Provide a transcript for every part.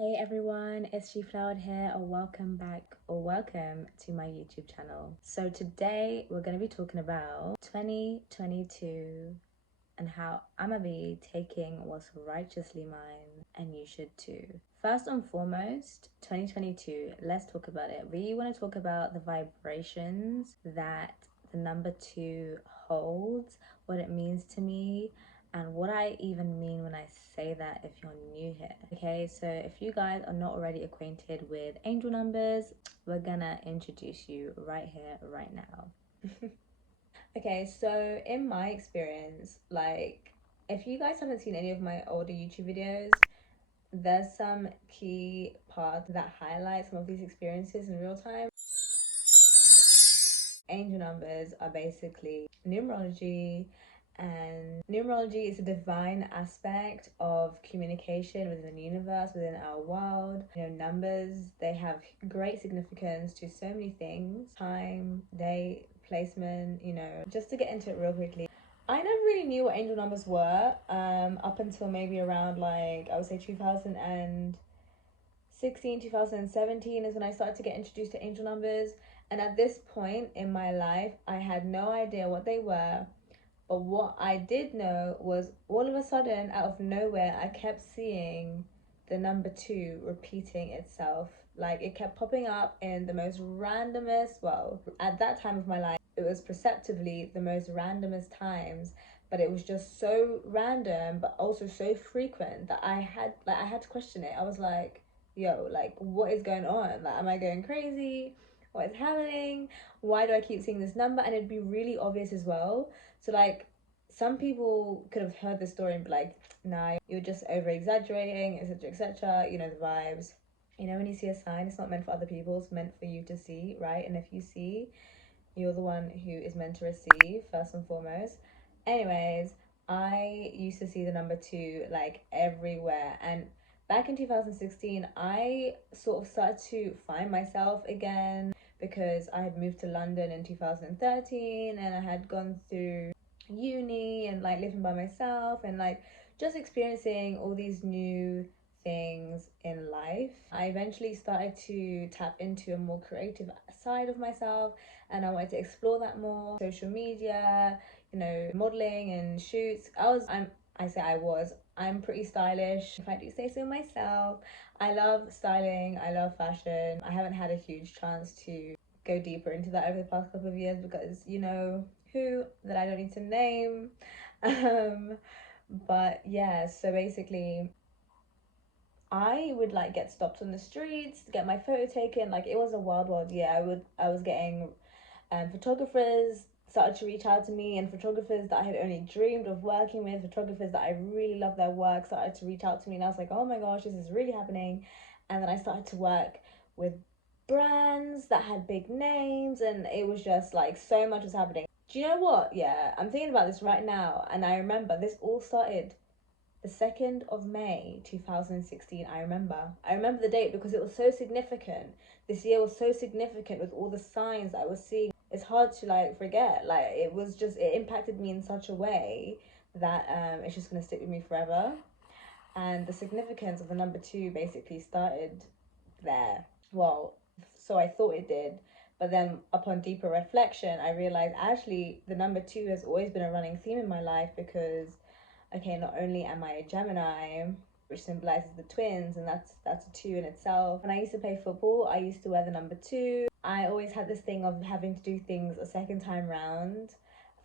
Hey everyone, it's sheflowered here, or welcome back or welcome to my YouTube channel. So today we're going to be talking about 2022 and how I'm going to be taking what's righteously mine, and you should too. First and foremost, 2022, let's talk about it. We want to talk about the vibrations that the number 2 holds, what it means to me, and what I even mean when I say that if you're new here. Okay, so if you guys are not already acquainted with angel numbers, we're gonna introduce you right here, right now. Okay, so in my experience, like, if you guys haven't seen any of my older YouTube videos, there's some key parts that highlight some of these experiences in real time. Angel numbers are basically numerology, and numerology is a divine aspect of communication within the universe, within our world. Numbers, they have great significance to so many things: time, date, placement. Just to get into it real quickly, I never really knew what angel numbers were up until maybe around, like, I would say 2016, 2017 is when I started to get introduced to angel numbers. And at this point in my life, I had no idea what they were. But what I did know was, all of a sudden, out of nowhere, I kept seeing the number 2 repeating itself. Like, it kept popping up in the most randomest, well, at that time of my life, it was perceptively the most randomest times, but it was just so random, but also so frequent that I had to question it. I was like, yo, like, what is going on? Like, am I going crazy? What is happening? Why do I keep seeing this number? And it'd be really obvious as well. So, like, some people could have heard the story and be like, nah, you're just over exaggerating, etc., etc. The vibes. When you see a sign, it's not meant for other people, it's meant for you to see, right? And if you see, you're the one who is meant to receive, first and foremost. Anyways, I used to see the number 2 like everywhere. And back in 2016, I sort of started to find myself again, because I had moved to London in 2013 and I had gone through uni and, like, living by myself and, like, just experiencing all these new things in life. I eventually started to tap into a more creative side of myself, and I wanted to explore that more. Social media, modeling and shoots. I'm pretty stylish, if I do say so myself. I love styling, I love fashion. I haven't had a huge chance to go deeper into that over the past couple of years because who that I don't need to name. But yeah, so basically I would, like, get stopped on the streets to get my photo taken. Like, it was a wild year. I was getting photographers started to reach out to me, and photographers that I had only dreamed of working with, photographers that I really love their work, started to reach out to me, and I was like, oh my gosh, this is really happening. And then I started to work with brands that had big names, and it was just like so much was happening. Do you know what? Yeah, I'm thinking about this right now, and I remember this all started the 2nd of May 2016. I remember the date because it was so significant. This year was so significant with all the signs I was seeing. It's hard to, like, forget. Like, it impacted me in such a way that it's just going to stick with me forever. And the significance of the number 2 basically started there. Well, so I thought it did. But then upon deeper reflection, I realized actually the number 2 has always been a running theme in my life, because okay, not only am I a Gemini, which symbolizes the twins, and that's a 2 in itself. When I used to play football, I used to wear the number 2. I always had this thing of having to do things a second time round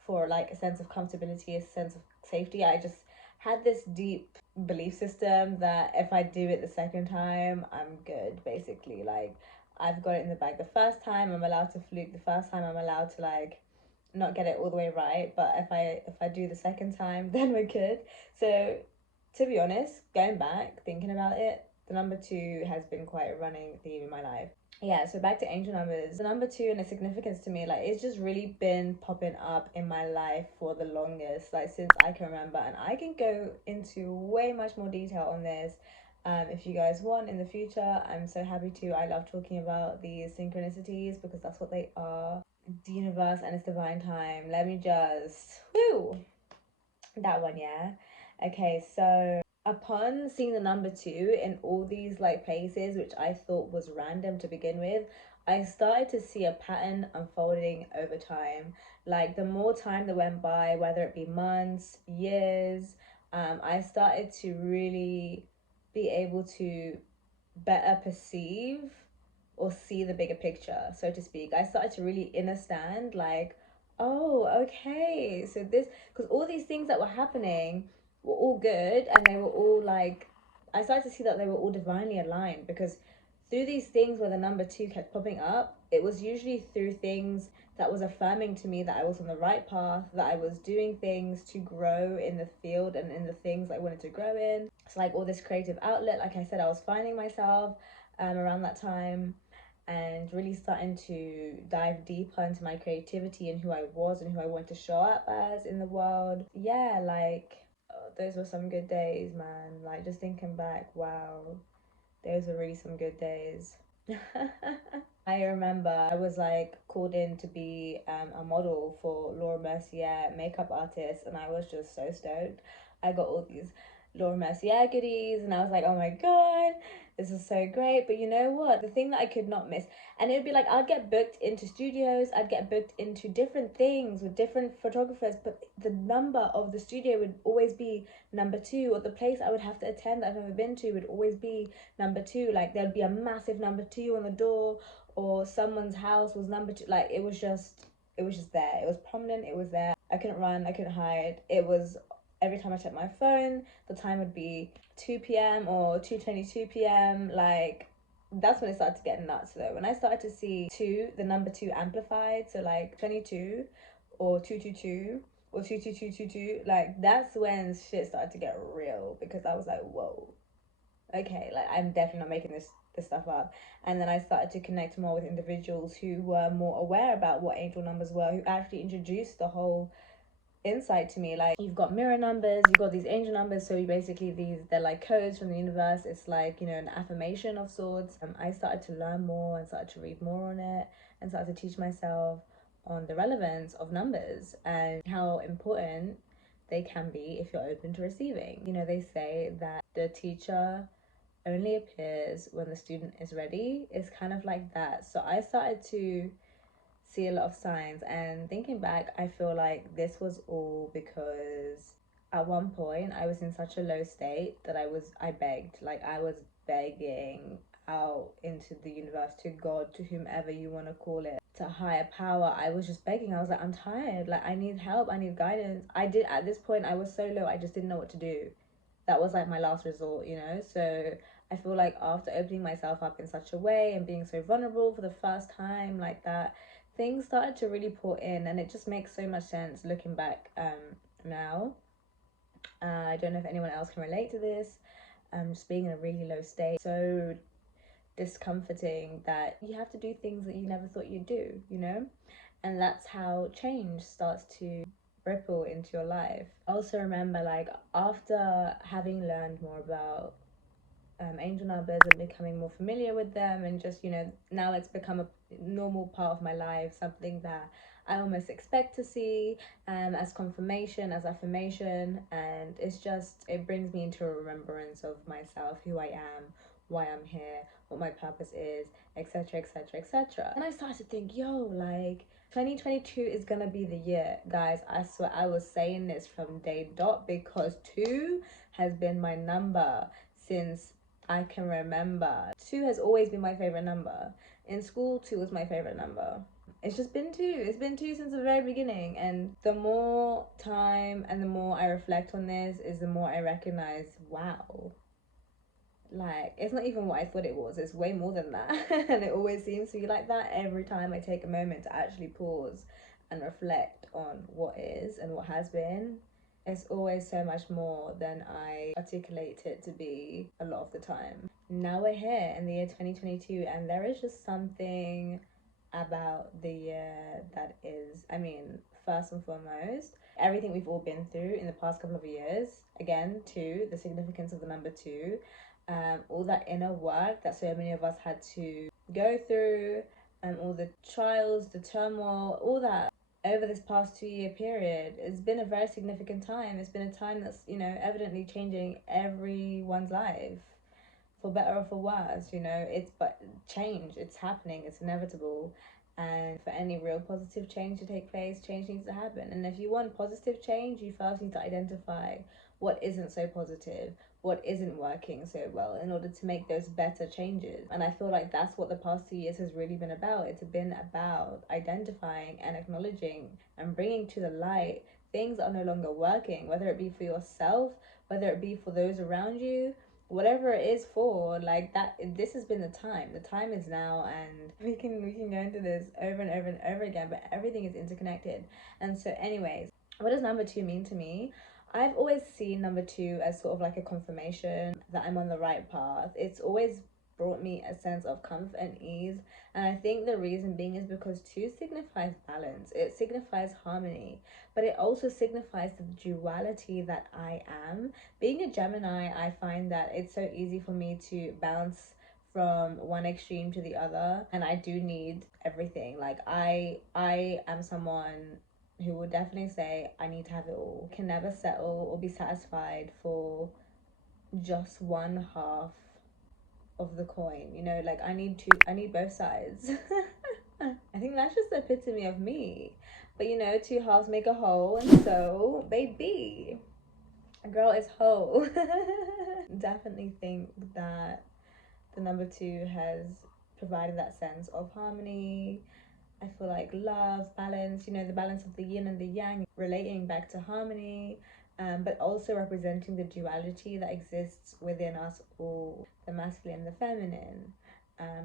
for, like, a sense of comfortability, a sense of safety. I just had this deep belief system that if I do it the second time, I'm good, basically. Like, I've got it in the bag the first time, I'm allowed to fluke the first time, I'm allowed to, like, not get it all the way right, but if I do the second time, then we're good. So, to be honest, going back, thinking about it, the number 2 has been quite a running theme in my life. Yeah, so back to angel numbers. The number 2 and its significance to me, like, it's just really been popping up in my life for the longest, like, since I can remember. And I can go into way much more detail on this if you guys want in the future. I'm so happy to. I love talking about these synchronicities because that's what they are. The universe and its divine time. Let me just, woo, that one, yeah. Okay, so upon seeing the number 2 in all these like places, which I thought was random to begin with, I started to see a pattern unfolding over time. Like the more time that went by, whether it be months, years, I started to really be able to better perceive or see the bigger picture, so to speak. I started to really understand, like, oh, okay, so this, because all these things that were happening were all good, and they were all like, I started to see that they were all divinely aligned, because through these things where the number 2 kept popping up, it was usually through things that was affirming to me that I was on the right path, that I was doing things to grow in the field and in the things I wanted to grow in. It's like all this creative outlet. Like I said, I was finding myself around that time, and really starting to dive deeper into my creativity and who I was and who I want to show up as in the world. Yeah, like those were some good days, man. Like just thinking back, wow, those were really some good days. I remember I was like called in to be a model for Laura Mercier makeup artist, and I was just so stoked. I got all these Laura Mercier goodies, and I was like, oh my god, this is so great. But you know what? The thing that I could not miss, and it would be like I'd get booked into studios, I'd get booked into different things with different photographers, but the number of the studio would always be number 2, or the place I would have to attend that I've never been to would always be number 2. Like there'd be a massive number 2 on the door, or someone's house was number 2. Like it was just there. It was prominent. It was there. I couldn't run. I couldn't hide. It was every time I checked my phone, the time would be 2 p.m. or 2:22 p.m. Like that's when it started to get nuts though. When I started to see 2, the number 2 amplified, so like 22 or 222 or 22222, like that's when shit started to get real, because I was like, whoa, okay, like I'm definitely not making this stuff up. And then I started to connect more with individuals who were more aware about what angel numbers were, who actually introduced the whole insight to me. Like you've got mirror numbers, you've got these angel numbers, so you basically, they're like codes from the universe. It's like, you know, an affirmation of sorts. I started to learn more and started to read more on it, and started to teach myself on the relevance of numbers and how important they can be if you're open to receiving. You know, they say that the teacher only appears when the student is ready. It's kind of like that. So I started to see a lot of signs, and thinking back, I feel like this was all because at one point I was in such a low state that I begged, like I was begging out into the universe, to God, to whomever you want to call it, to higher power. I was just begging. I was like, I'm tired, like I need help, I need guidance. I did, at this point I was so low, I just didn't know what to do. That was like my last resort, you know. So I feel like after opening myself up in such a way and being so vulnerable for the first time like that, things started to really pour in, and it just makes so much sense looking back now. I don't know if anyone else can relate to this. Just being in a really low state, so discomforting that you have to do things that you never thought you'd do, you know? And that's how change starts to ripple into your life. I also remember, like, after having learned more about angel numbers and becoming more familiar with them, and just, you know, now it's become a normal part of my life, something that I almost expect to see as confirmation, as affirmation. And it's just, it brings me into a remembrance of myself, who I am, why I'm here, what my purpose is, etc, etc, etc. And I started to think, yo, like 2022 is gonna be the year, guys. I swear, I was saying this from day dot, because 2 has been my number since I can remember. 2 has always been my favorite number. In school, 2 was my favorite number. It's just been 2. It's been 2 since the very beginning. And the more time and the more I reflect on this, is the more I recognize, wow, like it's not even what I thought it was. It's way more than that. And it always seems to be like that every time I take a moment to actually pause and reflect on what is and what has been. It's always so much more than I articulate it to be a lot of the time. Now we're here in the year 2022, and there is just something about the year that is, I mean, first and foremost, everything we've all been through in the past couple of years. Again, 2, the significance of the number 2, all that inner work that so many of us had to go through, all the trials, the turmoil, all that over this past 2 year period, it's been a very significant time. It's been a time that's, evidently changing everyone's life, for better or for worse. It's but change, it's happening, it's inevitable. And for any real positive change to take place, change needs to happen. And if you want positive change, you first need to identify what isn't so positive, what isn't working so well, in order to make those better changes. And I feel like that's what the past 2 years has really been about. It's been about identifying and acknowledging and bringing to the light things that are no longer working, whether it be for yourself, whether it be for those around you, whatever it is for. Like that, this has been the time is now. And we can go into this over and over and over again, but everything is interconnected. And so anyways, what does number 2 mean to me? I've always seen number 2 as sort of like a confirmation that I'm on the right path. It's always brought me a sense of comfort and ease. And I think the reason being is because 2 signifies balance, it signifies harmony, but it also signifies the duality that I am. Being a Gemini, I find that it's so easy for me to bounce from one extreme to the other, and I do need everything. Like I am someone who will definitely say I need to have it all. Can never settle or be satisfied for just one half of the coin. Like I need both sides. I think that's just the epitome of me. But 2 halves make a whole, and so baby, a girl is whole. Definitely think that the number 2 has provided that sense of harmony. I feel like love, balance, the balance of the yin and the yang, relating back to harmony, but also representing the duality that exists within us all, the masculine and the feminine,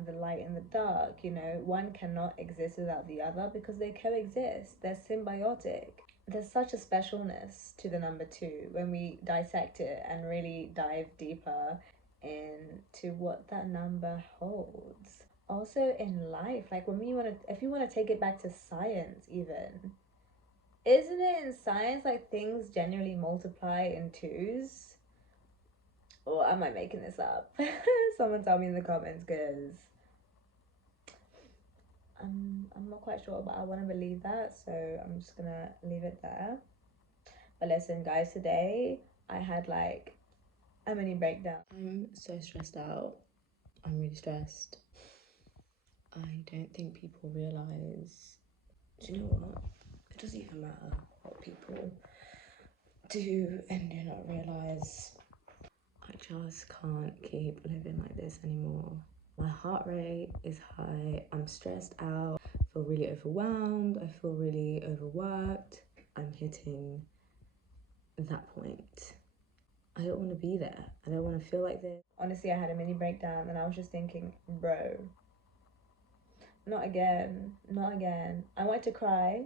the light and the dark. One cannot exist without the other because they coexist, they're symbiotic. There's such a specialness to the number 2 when we dissect it and really dive deeper into what that number holds. Also in life, like if you want to take it back to science, even, isn't it in science like things generally multiply in 2s? Or am I making this up? Someone tell me in the comments, because I'm not quite sure, but I want to believe that, so I'm just gonna leave it there. But listen, guys, today I had like a mini breakdown. I'm so stressed out. I'm really stressed. I don't think people realize. Do you know what? It doesn't even matter what people do and do not realize. I just can't keep living like this anymore. My heart rate is high. I'm stressed out. I feel really overwhelmed. I feel really overworked. I'm hitting that point. I don't want to be there. I don't want to feel like this. Honestly, I had a mini breakdown and I was just thinking, bro, not again. Not again. I wanted to cry,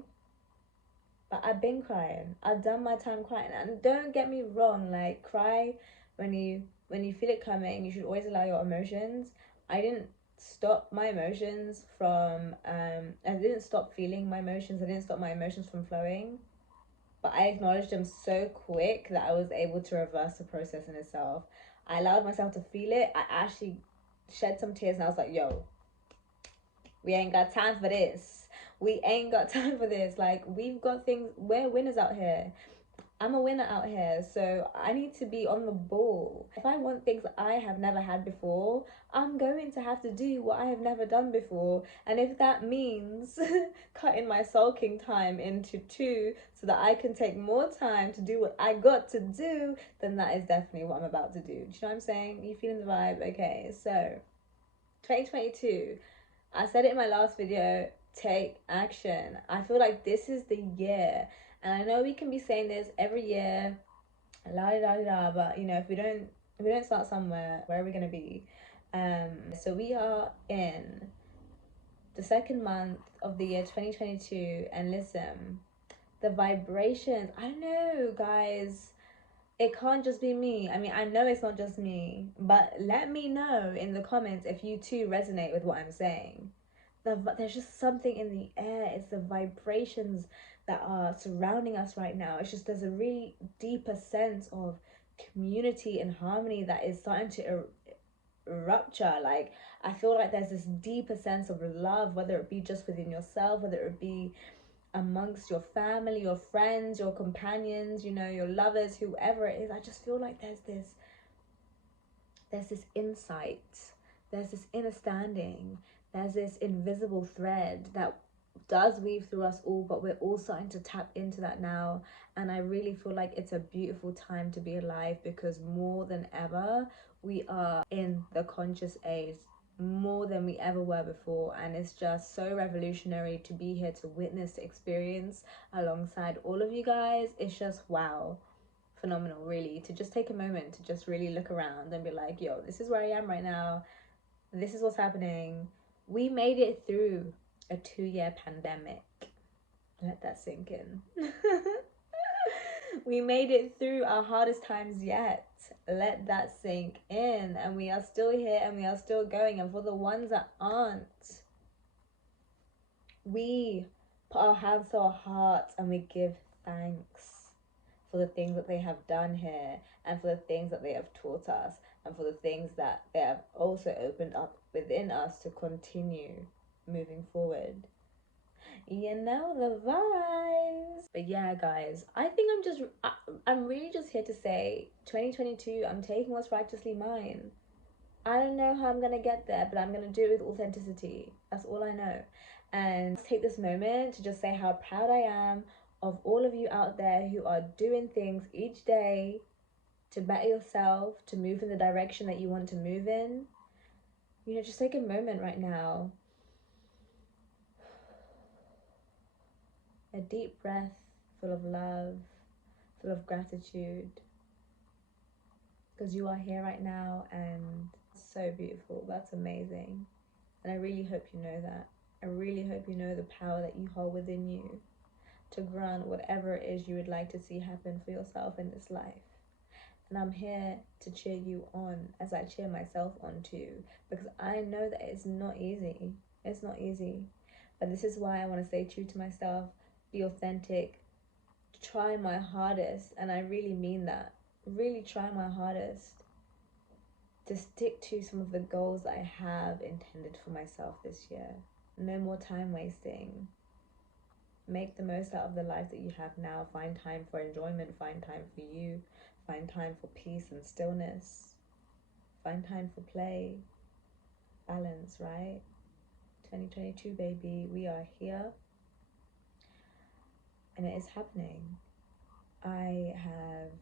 but I've been crying. I've done my time crying. And don't get me wrong, like, cry when you feel it coming. You should always allow your emotions. I didn't stop my emotions from I didn't stop feeling my emotions. I didn't stop my emotions from flowing. But I acknowledged them so quick that I was able to reverse the process in itself. I allowed myself to feel it. I actually shed some tears and I was like, yo, we ain't got time for this. We ain't got time for this. Like, we've got things. We're winners out here. I'm a winner out here, so I need to be on the ball. If I want things I have never had before, I'm going to have to do what I have never done before. And if that means cutting my sulking time into 2 so that I can take more time to do what I got to do, then that is definitely what I'm about to do. Do you know what I'm saying? You feeling the vibe? Okay, so 2022. I said it in my last video, take action. I feel like this is the year. And I know we can be saying this every year, la da da da, but if we don't start somewhere, where are we gonna be? So we are in the second month of the year 2022, and listen, the vibrations, I know, guys, it can't just be me. I mean, I know it's not just me, but let me know in the comments if you too resonate with what I'm saying. There's just something in the air. It's the vibrations that are surrounding us right now. It's just, there's a really deeper sense of community and harmony that is starting to rupture. Like, I feel like there's this deeper sense of love, whether it be just within yourself, whether it be amongst your family, your friends, your companions, you know, your lovers, whoever it is. I just feel like there's this insight, there's this understanding, there's this invisible thread that does weave through us all, but we're all starting to tap into that now. And I really feel like it's a beautiful time to be alive, because more than ever we are in the conscious age, more than we ever were before, and it's just so revolutionary to be here to witness, to experience alongside all of you guys. It's just wow, phenomenal, really, to just take a moment to just really look around and be like, yo, this is where I am right now, this is what's happening. We made it through a 2-year pandemic. Let that sink in. We made it through our hardest times yet. Let that sink in. And we are still here and we are still going. And for the ones that aren't, we put our hands to our hearts and we give thanks for the things that they have done here, and for the things that they have taught us, and for the things that they have also opened up within us to continue moving forward. You know the vibes. But yeah, guys, I think I'm really just here to say 2022, I'm taking what's righteously mine. I don't know how I'm gonna get there, but I'm gonna do it with authenticity. That's all I know. And take this moment to just say how proud I am of all of you out there who are doing things each day to better yourself, to move in the direction that you want to move in. You know, just take a moment right now. A deep breath full of love, full of gratitude. Because you are here right now, and it's so beautiful. That's amazing. And I really hope you know that. I really hope you know the power that you hold within you to grant whatever it is you would like to see happen for yourself in this life. And I'm here to cheer you on as I cheer myself on too, because I know that it's not easy. It's not easy. But this is why I want to stay true to myself, be authentic, try my hardest, and I really mean that. Really try my hardest to stick to some of the goals I have intended for myself this year. No more time wasting. Make the most out of the life that you have now. Find time for enjoyment. Find time for you. Find time for peace and stillness. Find time for play. Balance, right? 2022, baby. We are here. And it is happening. I have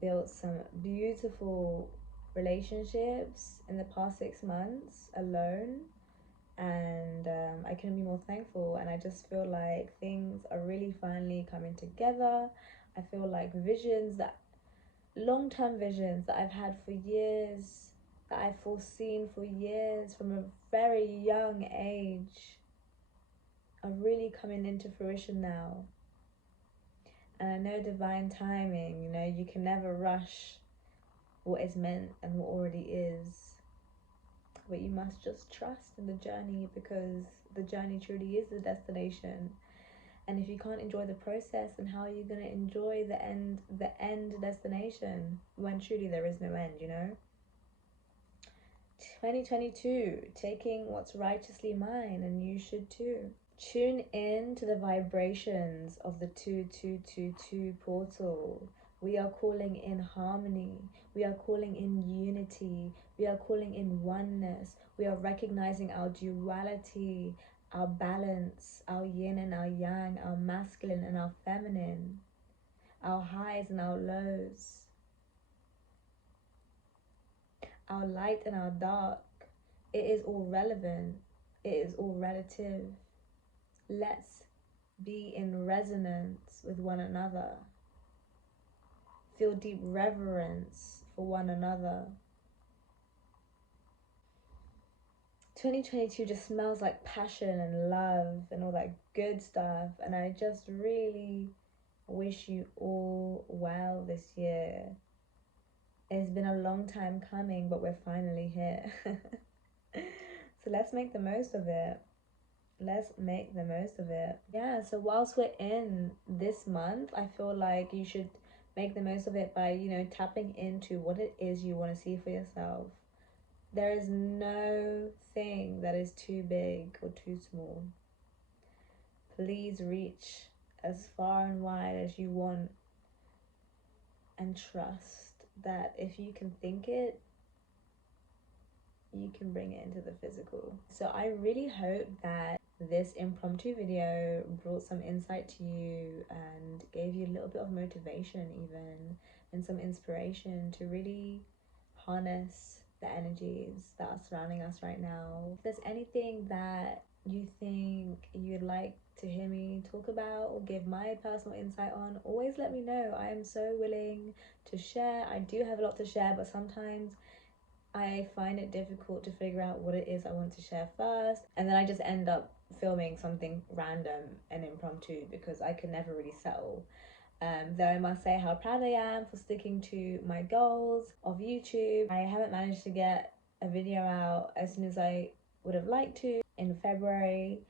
built some beautiful relationships in the past 6 months alone. And I couldn't be more thankful, and I just feel like things are really finally coming together. I feel like long-term visions that I've had for years, that I've foreseen for years from a very young age, are really coming into fruition now. And I know divine timing, you know, you can never rush what is meant and what already is. But you must just trust in the journey, because the journey truly is the destination. And if you can't enjoy the process, then how are you going to enjoy the end destination, when truly there is no end, you know? 2022, taking what's righteously mine, and you should too. Tune in to the vibrations of the 2222 portal. We are calling in harmony. We are calling in unity. We are calling in oneness. We are recognizing our duality, our balance, our yin and our yang, our masculine and our feminine, our highs and our lows, our light and our dark. It is all relevant. It is all relative. Let's be in resonance with one another. Feel deep reverence for one another. 2022 just smells like passion and love and all that good stuff. And I just really wish you all well this year. It's been a long time coming, but we're finally here. So let's make the most of it. Let's make the most of it. Yeah, so whilst we're in this month, I feel like you should make the most of it by, you know, tapping into what it is you want to see for yourself. There is no thing that is too big or too small. Please reach as far and wide as you want, and trust that if you can think it, you can bring it into the physical. So I really hope that this impromptu video brought some insight to you and gave you a little bit of motivation even, and some inspiration to really harness the energies that are surrounding us right now. If there's anything that you think you'd like to hear me talk about or give my personal insight on, always let me know. I am so willing to share. I do have a lot to share, but sometimes I find it difficult to figure out what it is I want to share first, and then I just end up filming something random and impromptu because I can never really settle. Though I must say how proud I am for sticking to my goals of YouTube. I haven't managed to get a video out as soon as I would have liked to in February,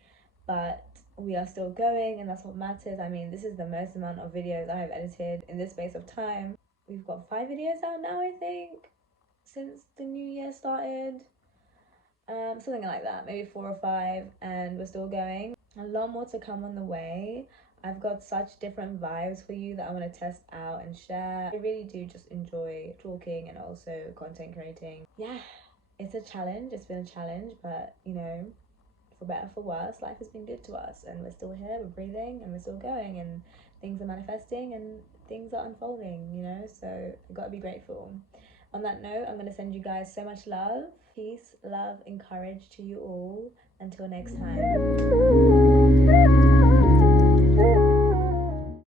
but we are still going, and that's what matters. I mean, this is the most amount of videos I have edited in this space of time. We've got 5 videos out now, I think, since the new year started. Something like that, maybe 4 or 5, and we're still going. A lot more to come on the way. I've got such different vibes for you that I want to test out and share. I really do just enjoy talking and also content creating. Yeah, it's a challenge. It's been a challenge, but you know, for better for worse, life has been good to us, and we're still here, we're breathing, and we're still going, and things are manifesting and things are unfolding, you know, so I've got to be grateful. On that note, I'm going to send you guys so much love, peace, love, and courage to you all. Until next time.